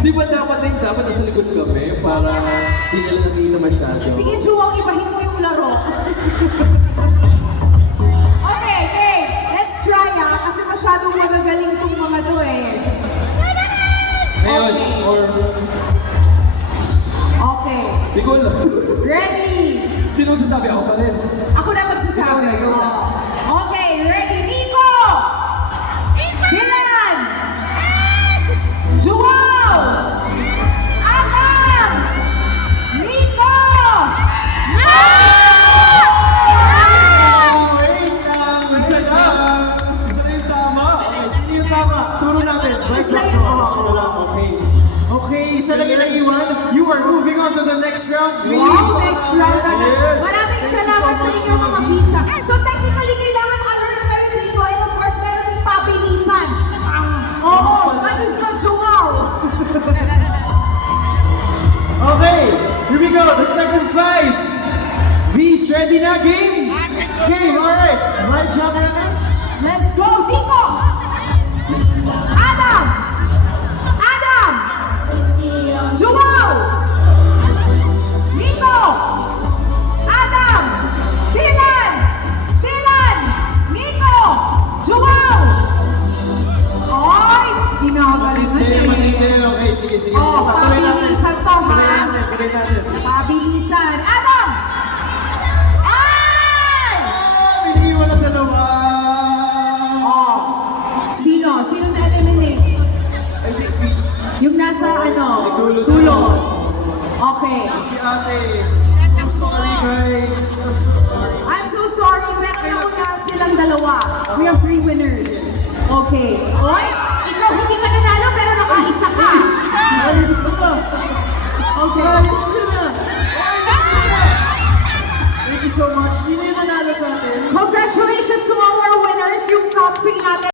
Di ba dapat nasa likod kami para di nila nakikita masyado? Sige, Juwang, ibahin mo yung laro. Okay, let's try kasi masyadong magagaling tong mga to Ngayon, Okay. or... Okay, Di ko alam. ready? Sino magsasabi? Ako pa rin. Ako na magsasabi. Ikaw na. Okay, ready? Nico! Dylan! Joao! Adam! Nico! Wait lang! Isa na! Isa na yung tama! Okay, sino yung tama? Turo natin. Isa Right, yun. Okay. Okay, isa lang yung naiwan. You are moving on to the next round. Wow, next round na. Yes. Maraming salamat sa inyo mga visa. So technically, kailangan others pa rin dito and of course, meron din pabilisan. Oo, ganun ka, Joao. Okay, here we go. The second five. V's ready na, game? Game, alright. Right, job na. Let's go, Nico! Adam! Adam! Joao! Nico! Adam! Dylan! Dylan! Nico! Joao! Ay! Ginagalingan Matindi. Okay, sige. Oh, Tuloy natin. pabilisan to, ha? Tuloy natin. Pabilisan. Adam! Ay! Piniwan na dalawa. Oh. Sino? Sino na-eliminate? I think V's. Yung nasa Dulo. dulo. Okay. Si ate. So sorry, guys. I'm so sorry. I'm so sorry, pero nauna silang dalawa. We have 3 winners. Okay. Oy, ikaw hindi ka nanalo pero nakaisa ka. Ayos na. Okay. Ayos na. Thank you so much. Sino yung nanalo sa atin? Congratulations to our winners, yung top 3 natin.